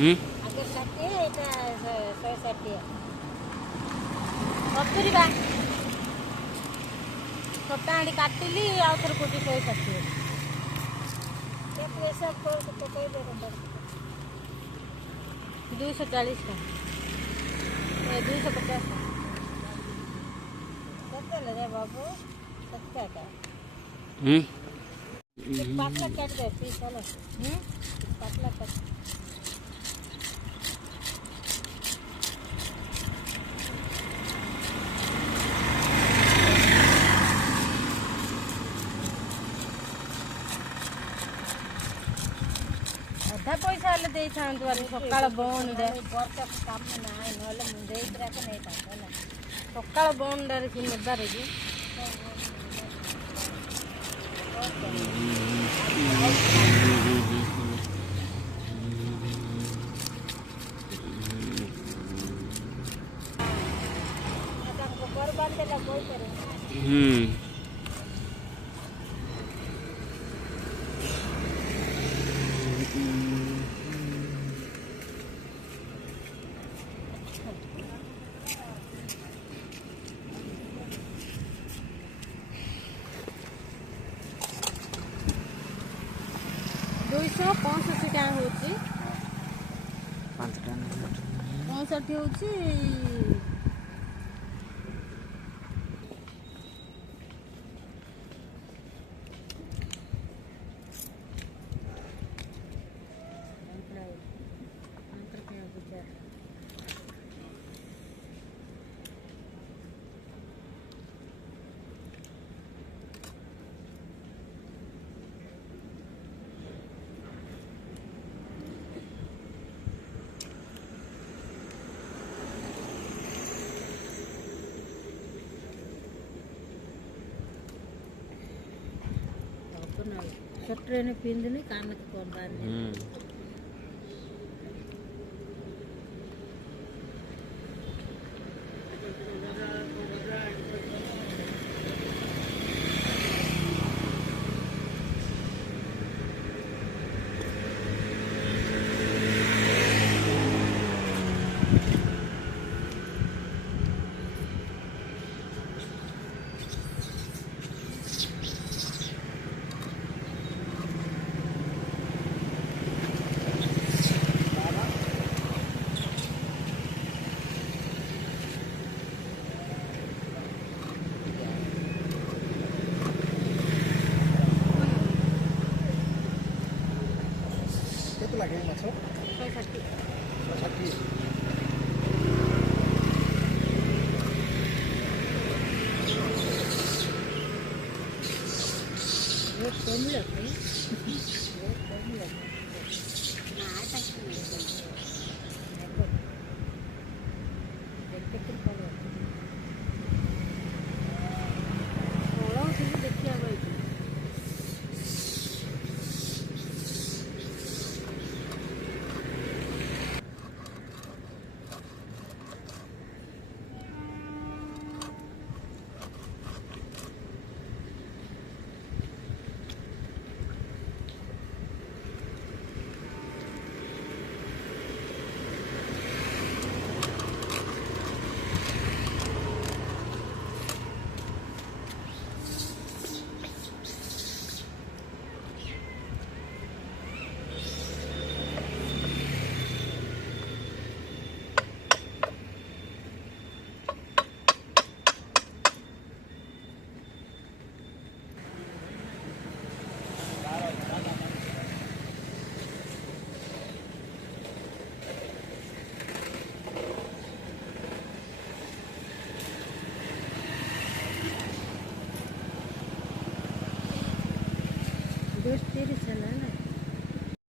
आगे 60 एटा 160 सतुरी बा छोटा हांडी काटिली आउ थर कोटी 160 ये पैसा को कई दे 240 का 250 कितने ले रे बाबू सत्ता का पातला काट दे पीस चलो पातला काट अधा पैसा हेल्ले दे था सकाल बंद वर्ष काम ना ना मुझे नहीं था सकाल बंद नेबार की बर्बाद देला कोई करे दुईश 65 टाइम होची 65 होची ट्रेन पिंधनी कान के कौन बार लगे माछ 160 बहुत कम लगते बहुत कम लगते ना आता देखिए भाई दोस्त तेरे चला